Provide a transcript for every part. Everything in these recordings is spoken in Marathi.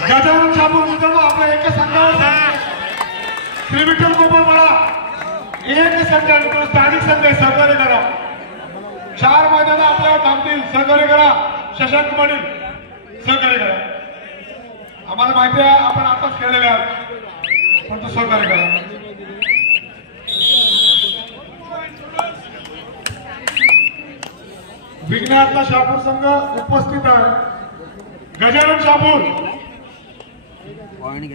गजानन शापूर मित्रांनो आपल्या एका संघावर श्री विठ्ठल कोपरपाडा एक संघ स्थानिक संघ सहकार्य करा. 4 मैदान आपल्यावर थांबतील. सहकार्य करा. शशांक पाटील सहकार्य करा. आम्हाला माहिती आहे आपण आताच खेळलेले आहात पण तो सहकार्य करा. विघ्नार्थ शापूर संघ उपस्थित आहे. गजानन शापूर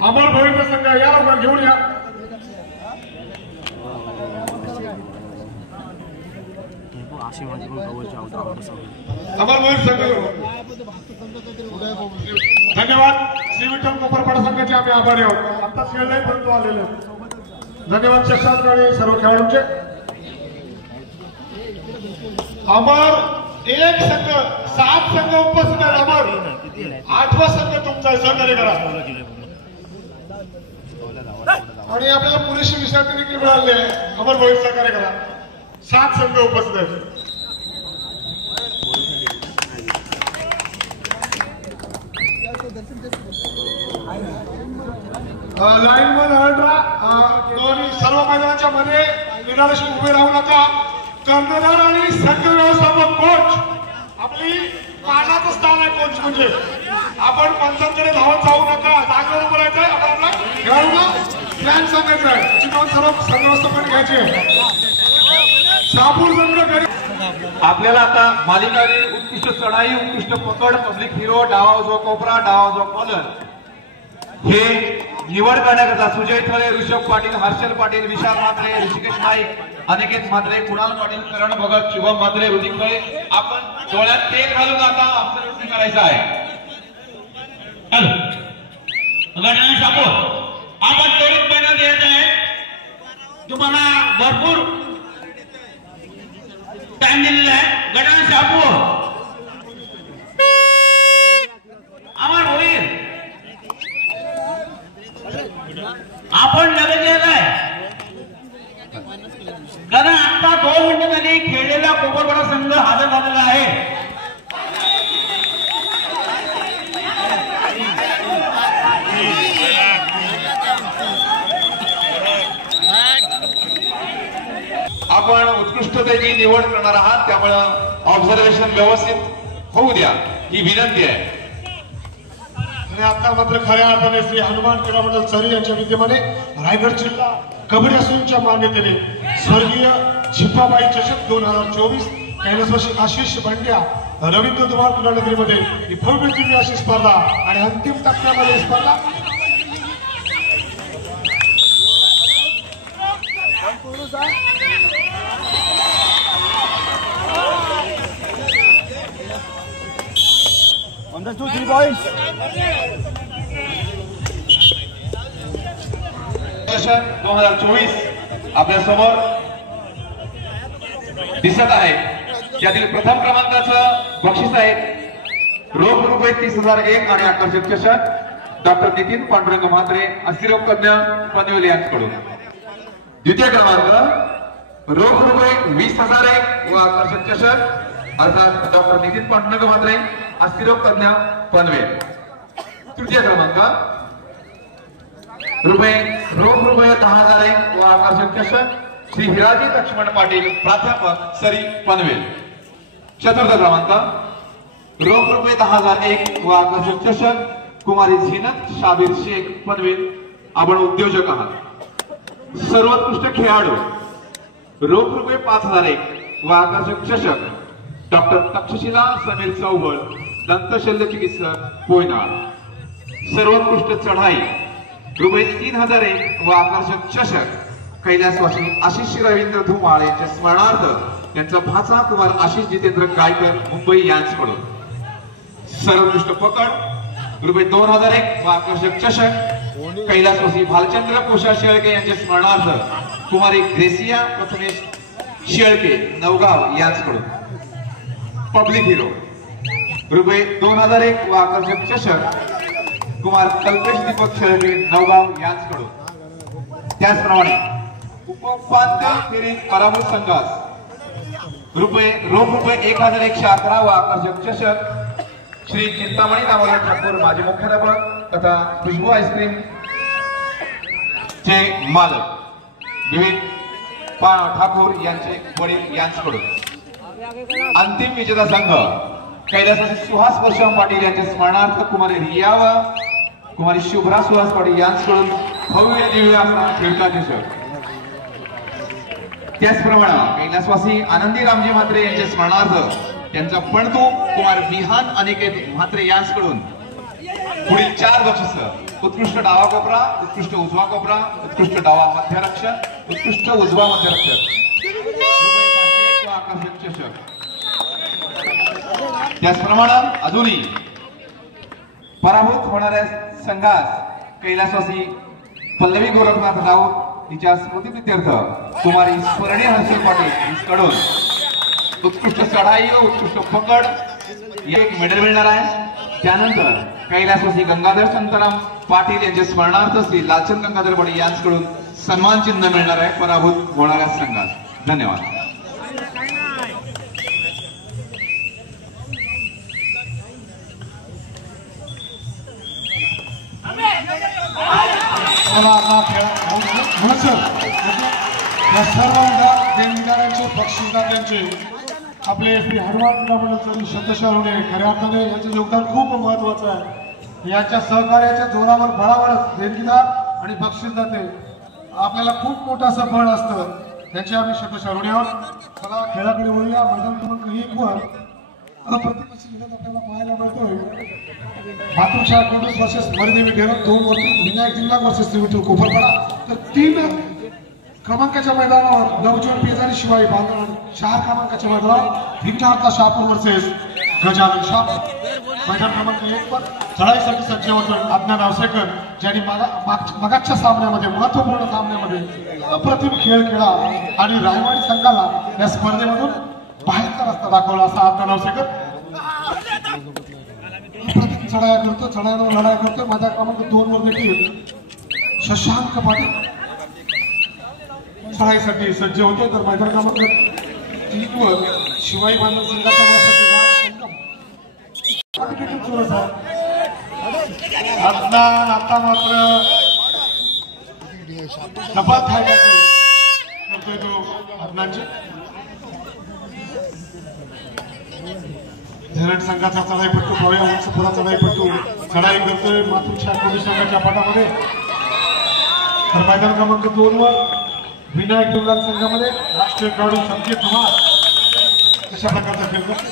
अमर भोईचा संघ या लवकर घेऊन या. अमर भोई संघ धन्यवाद. श्री विठ्ठल कोपरपाडा संघाचे आम्ही आभारी आहोत. आताच खेळले परंतु आलेले. धन्यवाद शशांक आणि सर्व खेळाडूंचे. अमर एक संघ 7 संघ उपस्थित आहेत. अमर 8वा संघ तुमचा सहकार्य करा. आणि आपल्याला पुरेशी विश्रांती देखील मिळाली आहे. अमर भोई सहकार्य करा. 7 संघ उपस्थित आहेत. लाईन वर हळदरा दोन्ही सर्व मैदानाच्या मध्ये निराशी उभे राहू नका. कर्णधार आणि संघ व्यवस्थापक कोच आपली मानाचं स्थान आहे. कोच म्हणजे आपण पंचांकडे धावत जाऊ नका. जागेवर बोलायचंय. आपण आपला खेळाडूंना प्लॅन सांगायचा आहे. त्याची नोंद सर्व संघ व्यवस्थापन घ्यायची आहे. शापूर संघ घरी आपल्याला आता मालिकावीर उत्कृष्ट चढाई उत्कृष्ट पकड पब्लिक हिरो डावा जो कोपरा डावा जो कॉलर हे निवड करण्याकरता सुजय थळे ऋषभ पाटील हर्षल पाटील विशाल म्हात्रे ऋषिकेश नाईक अनिकेत म्हात्रे कुणाल पाटील करण भगत शुभम म्हात्रे ऋतिक खळे आपण डोळ्यात तेल घालून आता ऑब्झर्वेशन करायचं आहे. गजानन शापूर आपण त्वरित मैदान द्यायचं आहे. तुम्हाला भरपूर टाइम दिलेला आहे. गजानन शापूर अमर होईल. आपण लगेच गेलाय कारण आता 2 मिनिटं झाली खेळलेला कोपरपाडा संघ हजर झालेला आहे. आपण उत्कृष्टतेची निवड करणार आहात त्यामुळे ऑब्झर्वेशन व्यवस्थित होऊ द्या ही विनंती आहे. आणि आता मात्र खऱ्या अर्थाने श्री हनुमान क्रीडा मंडळ चरी यांच्या विद्यमाने रायगड जिल्हा कबड्डी असोसिएशनच्या मान्यतेने स्वर्गीय झिप्पाबाई चषक 2024 कैलासवासी आशिष बंड्या रवींद्र धुमाळ क्रीडानगरीमध्ये ही भव्य अशी स्पर्धा आणि अंतिम टप्प्यामध्ये स्पर्धा On the 2-3 points. सेशन 2024 आपल्या समोर दिसत आहे. यातील प्रथम क्रमांकाचं बक्षीस आहे रोख रुपये 30,001 आणि आकर्षक चषक डॉक्टर नितीन पांडुरंग म्हात्रे अस्थिरोग तज्ञ पनवेल यांच्याकडून. द्वितीय क्रमांक रोख रुपये 20,001 व आकर्षक चषक अर्थात डॉक्टर नितीन पांडुरंग म्हात्रे अस्थिरोग तज्ञ पनवेल. तृतीय क्रमांक रोख रुपये 10,001 व आकर्षक चषक श्री हिराजी लक्ष्मण पाटील प्राध्यापक सरी पनवेल. चतुर्थ क्रमांक रोख रुपये 10,001 व आकर्षक चषक कुमारी झीनत शाबीर शेख पनवेल आपण उद्योजक आहात. सर्वोत्कृष्ट खेळाडू रोख रुपये 5,001 व आकर्षक चषक डॉक्टर तक्षशिला समीर चौबळ दंत शल्य चिकित्सक पोयनाड. सर्वोत्कृष्ट चढाई रुपये 3,001 व आकर्षक चषक कैलासवासी आशिष रवींद्र धुमाळ यांच्या स्मरणार्थ यांचा भाचा कुमार आशिष जितेंद्र गायकर मुंबई यांच्याकडून. सर्वोत्कृष्ट पकड रुपये 2,001 व आकर्षक चषक कैलासवासी भालचंद्र कोशा शेळके यांच्या स्मरणार्थ कुमारी ग्रेसिया प्रथमेश शेळके नवगाव यांच्याकडून. पब्लिक हिरो रुपये 2,001 व आकर्षक चषक कुमार कल्पेश दीपक शेळके नवगाव यांच्याकडून. त्याचप्रमाणे उपांत्य फेरी पराभूत संघास रोख रुपये 1,111 व आकर्षक चषक श्री चिंतामणी दामोदर ठाकूर माजी मुख्याध्यापक तथा खुशबू आईस्क्रीम चे मालक विवेक ठाकूर यांचे वडील यांच्याकडून अंतिम विजेता संघ कैलासाचे सुहास परशुराम पाटील यांच्या स्मरणार्थ कुमारी रिया व कुमारी शुभ्रा सुहास पाटील यांच्याकडून भव्य दिव्य असा खेळकाचे शर्ट. त्याचप्रमाणे कैलासवासी आनंदी रामजी म्हात्रे यांच्या स्मरणार्थ त्यांचा पणतू कुमार विहान अनिकेत म्हात्रे यांच्याकडून पुढील 4 बक्षिस: उत्कृष्ट डावा कोपरा, उत्कृष्ट उजवा कोपरा, उत्कृष्ट डावा मध्यरक्षक, उत्कृष्ट उजवा मध्यरक्षक, ₹500 व आकर्षक चषक. त्याचप्रमाणे अजूनही पराभूत होणाऱ्या संघास कैलासवासी पल्लवी गोरखनाथ राऊत तिच्या स्मृतीप्रित्यर्थ कुमारी स्वर्णी हर्षल पाटील यांच्याकडून उत्कृष्ट चढाई व उत्कृष्ट पकड एक मेडल मिळणार आहे. त्यानंतर कैलासवासी गंगाधर शांताराम पाटील यांच्या स्मरणार्थ श्री लालचंद गंगाधर पाटील यांच्याकडून सन्मान चिन्ह मिळणार आहे पराभूत होणाऱ्या संघास. धन्यवाद. या सर्व देणगीदारांचे बक्षीसदात्यांचे आपले श्री हनुमान मंडळाचे शब्दशः होणे खऱ्या अर्थाने याचे योगदान खूप महत्वाचं आहे. यांच्या सहकार्याच्या जोरावर बळावरच देणगीदार आणि बक्षीसदाते आपल्याला खूप मोठं असं बळ असतं. त्यांचे आम्ही शब्दशः होणे आहोत. चला खेळाकडे वळूया. मैदान क्रमांक 1 वर अप्रतिम विनोद आपल्याला पाहायला मिळतोय. मातृशाळा कोडूस वर्सेस मरिदेवी ढेरक 2 वरती विनायक जिल्हा वर्सेस विठ्ठल कोपरपाडा. तर 3 क्रमांकाच्या मैदानावर नवजोत पेजारी शिवाई बांधण. 4 क्रमांकाच्या मैदानावर विघ्नहर्ता शहापूर वर्सेस गजानन शहापूर. मैदान क्रमांक 1 वर चढाईसाठी सज्ज होतो अज्ञान आवसेकर, ज्यांनी मागच्या सामन्यामध्ये महत्वपूर्ण सामन्यामध्ये अप्रतिम खेळ खेळला आणि रायवाडी संघाला या स्पर्धेमधून बाहेरचा रस्ता दाखवला असा अज्ञान आवसेकर अप्रतिम चढाईवर लढाई करतो. मैदान क्रमांक 2 वर देखील शशांक पाटील चढाईसाठी सज्ज होते. तर मैदान क्रमांक 3 वर शिवाई बांधव संघाचा आता मात्र डबा खायला करतोय तो अज्ञानचे. धरण संघाचा चढाईपट्टू भव्य वंशपुरा चढाईपट्टू चढाई करतोय मातृशाळा पोलीस संघाच्या पटामध्ये. तर मैदान क्रमांक 2 वर विनायक दुर्गा संघामध्ये राष्ट्रीय खेळाडू संकेत कुमार अशा प्रकारचा खेळ करतो.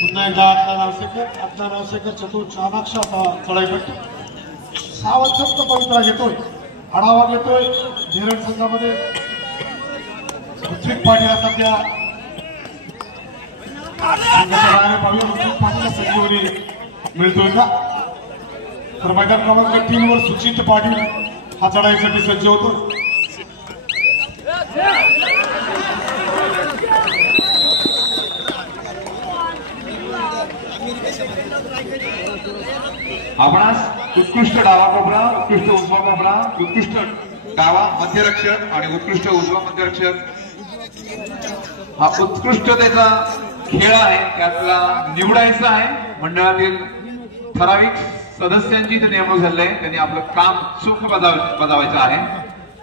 पुन्हा एकदा अज्ञान आवसेकर चतुर चाणाक्ष असा चढाईपट्टू सावध पवित्रा घेतोय, आढावा घेतोय. धीरण संघामध्ये ऋत्विक पाटील सध्या ऋत्विक पाटील संजीवनी मिळतोय का. तर मैदान क्रमांक 3 वर सुचित पाटील हा चढाईसाठी सज्ज होतो. आपणास उत्कृष्ट डावा कोपरा, उत्कृष्ट उजवा कोपरा, उत्कृष्ट डावा मध्यरक्षक आणि उत्कृष्ट उजवा मध्यरक्षक हा उत्कृष्टतेचा खेळ आहे. त्यातला निवडायचा आहे. मंडळातील ठराविक सदस्यांची इथे नेमणूक झाली आहे. त्यांनी आपलं काम चूक बजावायचं आहे.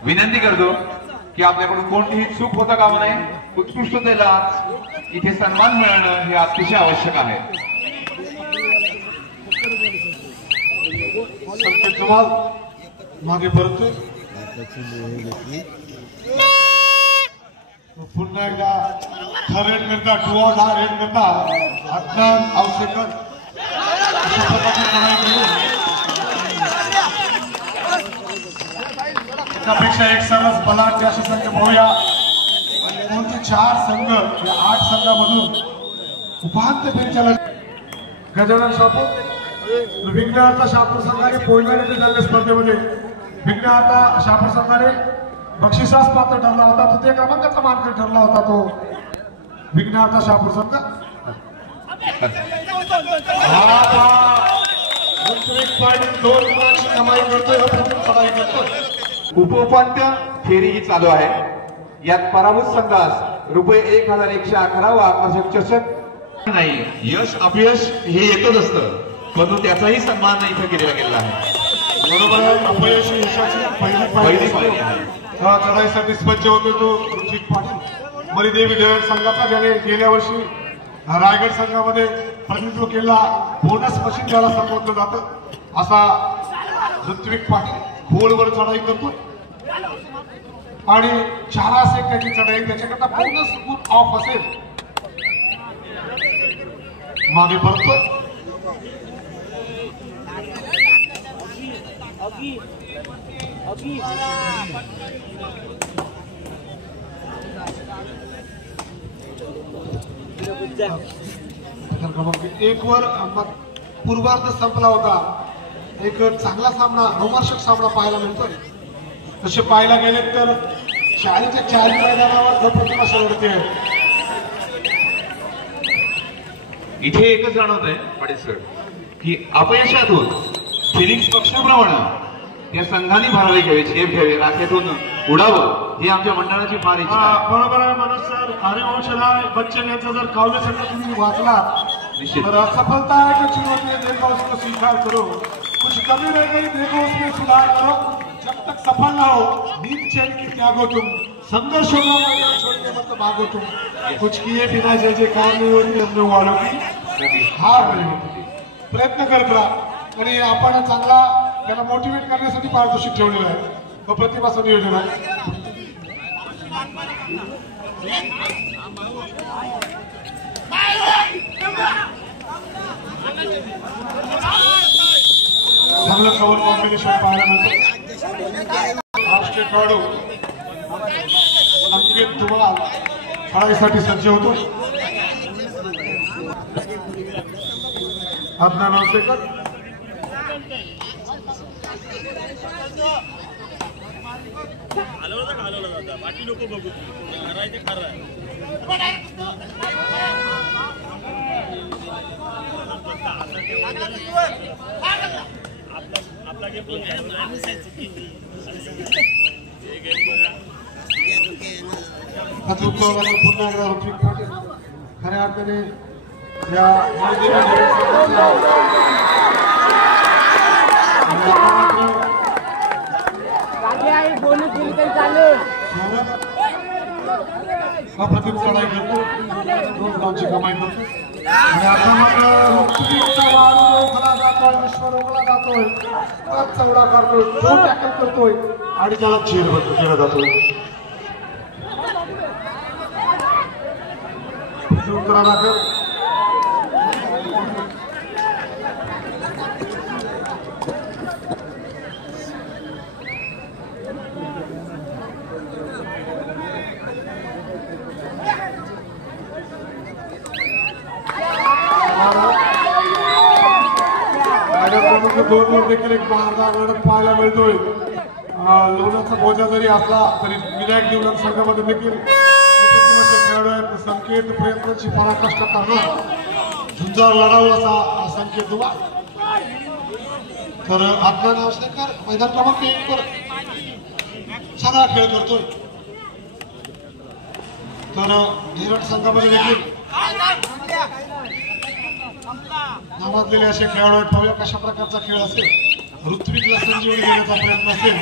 विनंती करतो की आपल्याकडून कोणतीही चूक होता कामा नये. उत्कृष्टतेला इथे सन्मान मिळणं हे अतिशय आवश्यक आहे. संकेत जमाल मागे परतोय. पुन्हा एकदा थरेड करता टुवर्ड हा रेड करता अज्ञान आवसेकर अशा प्रकारची चढाई करून त्यापेक्षा एक सरस बलाढ्य अशी संख्या पाहूया. कोणते 4 संघ या 8 संघामधून उपांत्य फेरीच्या गजानन शहापूर विघ्नहर्ता शहापूर संघाने पोळगाव झालेल्या स्पर्धेमध्ये विघ्नहर्ता शहापूर संघाने बक्षिसास पात्र ठरला होता. तृतीय क्रमांकाचा मानकरी ठरला होता तो विघ्नहर्ता शहापूर संघ. कमाई करतोय. उपउपांत्य फेरी ही चालू आहे. यात पराभूत संघास रुपये 1111 व आकर्षक चषक नाही. यश अपयश हे येतच असतं, परंतु त्याचाही सन्मान इथे केला गेलेला आहे. बरोबर आहे. अपयश ही यशाची पहिली पायरी आहे. चढाईसाठी सज्ज होतो तो ऋत्विक पाटील मरिदेवी डेअरी संघाचा, ज्याने गेल्या वर्षी रायगड संघामध्ये प्रतिनिधित्व केला. बोनस मशीन ज्याला संबोधलं जातं असा ऋत्विक पाटील खोलवर चढाई करतो आणि 4 सेकंदाची चढाई, त्याच्याकरता बोनस खूप ऑफ असेल, मागे पडतो. क्रमांक 1 वर पूर्वार्ध संपला होता. एक चांगला सामना, रोमांचक सामना पाहायला मिळतो. तसे पाहायला गेले तर 4च्या मैदानावर प्रतिमा लढते आहे. इथे एकच जाणवत आहे पाटील सर की अपयशातून फिलिंग्स पक्षाप्रमाणे या संघाने भरावे घ्यावे, झेप घ्यावे, राखेतून उडावं ही आमच्या मंडळाची फार इच्छा आहे. बरोबर आहे मनोज सर. हरिवंशराय बच्चन यांचा जर काव्य संघ तुम्ही वाचला तर असफलता है कि चुनौती है, देखो उसको स्वीकार करो, कुछ कमी रह गई देखो उसमें सुधार करो, जब तक सफल ना हो नींद चैन की त्यागो तुम, संघर्ष होगा मैदान छोड़ के मत भागो तुम, कुछ किए बिना जय जयकार नहीं होती हमने वालों की हार नहीं होती. प्रयत्न करत राहा आणि आपण चांगला त्याला मोटिवेट करण्यासाठी पारितोषिक ठेवलेलं आहे. प्रतिभाचं नियोजन आहे. चांगलं कव्हर कॉम्बिनेशन पाहायला मिळतं. राष्ट्रीय खेळाडू अंकित धुमाळ खेळाईसाठी सज्ज होतो. अदनान औसेकर पुन्हा एकदा ऋत्विक पाटील खऱ्या अर्थाने या अप्रतिम चढाई करतो, 2 धावांची कमाई करतो आणि आता मात्र ऋत्विकचा वार रोखला जातोय, विश्व रोखला जातोय, परत चौडा करतोय, जो टॅकल करतोय आणि त्याला चेअर केला जातोय. दोन वर देखील एक बारदा लढत पाहायला मिळतोय. लोणाचा बोजा जरी असला तरी विनायक जीवन संघामध्ये देखील खेळाडू आहेत. संकेत प्रयत्नाची पराकाष्ठ करणार, झुंजार लढाऊ असा संकेत दुवा. तर अदनान औसेकर मैदान क्रमांक 1 वर सगळा खेळ करतोय. तर निरट संघामध्ये देखील नावाजलेले असे खेळाडू आहेत. पाहूया कशा प्रकारचा खेळ असेल. ऋत्विकला संजीवनी देण्याचा प्रयत्न असेल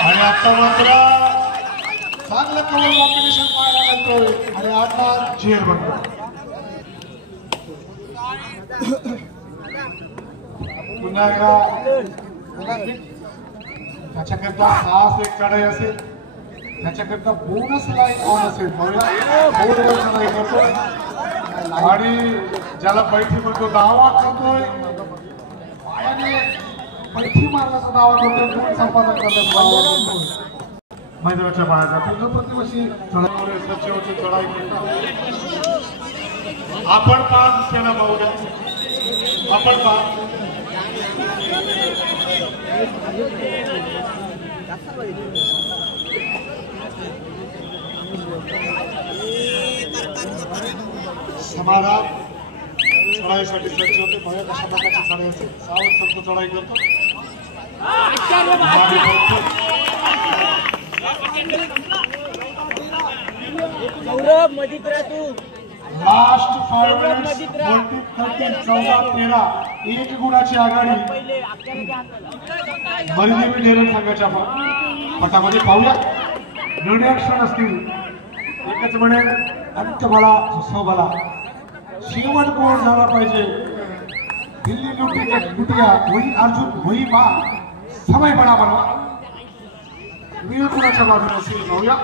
आणि आता मात्र चांगलं कव्हर कॉम्बिनेशन पाहायला मिळतोय आणि आता चेअर बनतो. पुन्हा एकदा त्याच्याकरता 6 एक चढाई असेल, त्याच्याकरता बोनस लाईन ऑन असेल. बोर्डवर चढाई करतो आणि ज्याला बैठी म्हणतो दावा करतोय, पायाने बैठी मारण्याचा दावा करतोय, संपादन करण्याचा मैदानाच्या बाहेर जातो. प्रतिवर्षी चढाईमुळे सचिवची चढाई करतात. आपण पाच त्याला पाहूया. आपण पाच समाधान चढाईसाठी सज्ज होते. भया कशा प्रकारची चढाई असेल. सावध संत चढाई करतो. गौरव मधीत राह तू. लास्ट 5 मिनिट्स 14-13 एक गुणाची आघाडी पहिले अख्याला घ्या हाताला. मरिदेवी डेरन संघाच्या पटामध्ये पाहूया. निर्णय क्षण असतील एकच म्हणेल अंत्यबला सुसोबला शेवट कोण झाला पाहिजे. दिल्ली लुटिया वही अर्जुन वही मा समय बडा बनवा. वीर कुणाच्या बाजूने असेल पाहूया.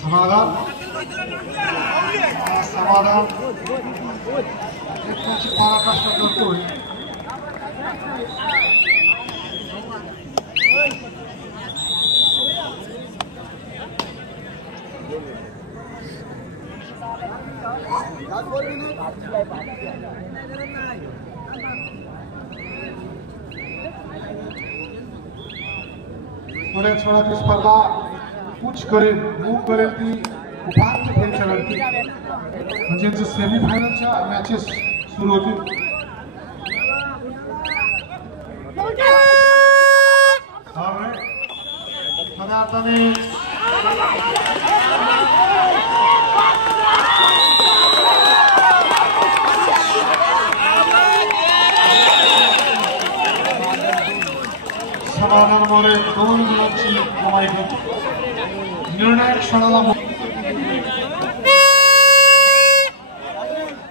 समाधान समाधान त्याची पराकाष्ठा करतोय. थोड्याच वेळात ही स्पर्धा उच्च करेल मूव करेल ती उपांत्य फेरीच्यावरती म्हणजे सेमीफायनलच्या मॅचेस सुरू होतील. खऱ्या अर्थाने समाधानामुळे 2 गुणांची कमाई करतो. निर्णायक क्षणाला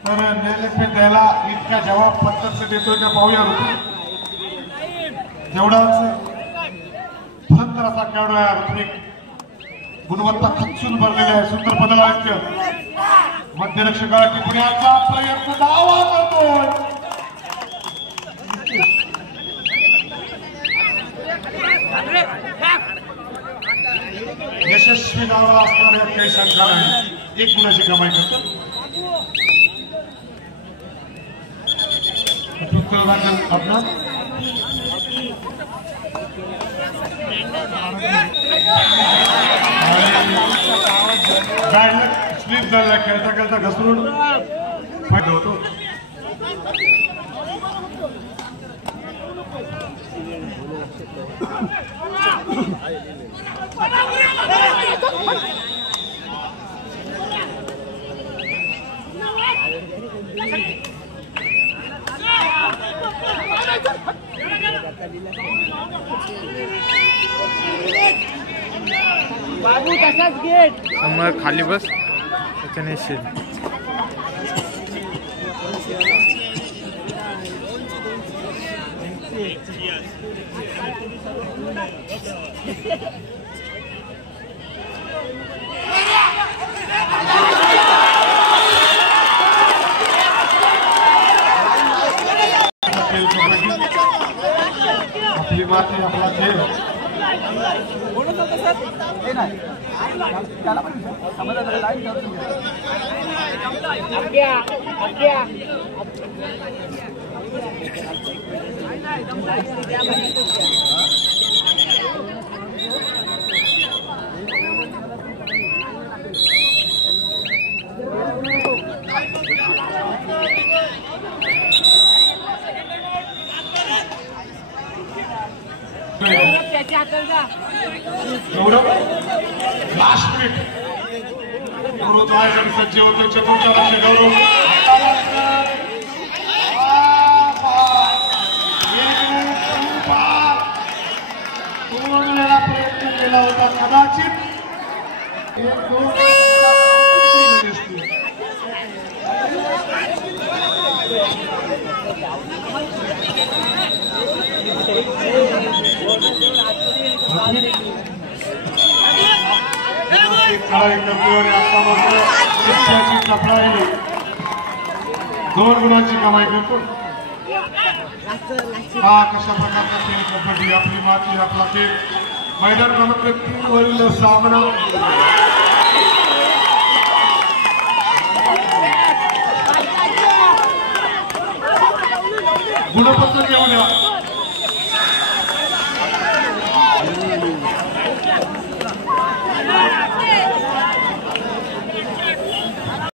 तर न्यायालय द्यायला इतका जबाब पद्धत देतोय त्या पाहूया ऋतू. जेवढाच भयंकर असा खेळाडू आहे ऋत्विक. गुणवत्ता खचून भरलेला आहे. सुंदर पदलायक्य मध्यरक्षकाला टिपण्याचा प्रयत्न दावा करतोय. यशस्वी डावला असणाऱ्या काही शंका नाही. 1 गुणाची कमाई करतो. आपला स्लीप झाला खेळता खेळता घसरून फायदा होतो. बाबू तसाच गेट समोर खाली बस त्याच्याने येशील. आपली माती आपला खेळ. त्याच्या हाताला जा. गौरव लास्ट मिनिट गौरव आणि सज्ज होते. चतुर्थ लक्ष गौरव प्रयत्न केला होता. कदाचित 1-2 2 गुणांची कमाई करतो. हा कशा प्रकारचा खेळ कबड्डी. आपली माती आपला खेळ. मैदान क्रमांक 3 वरील सामना गुणपत्र घेऊन या.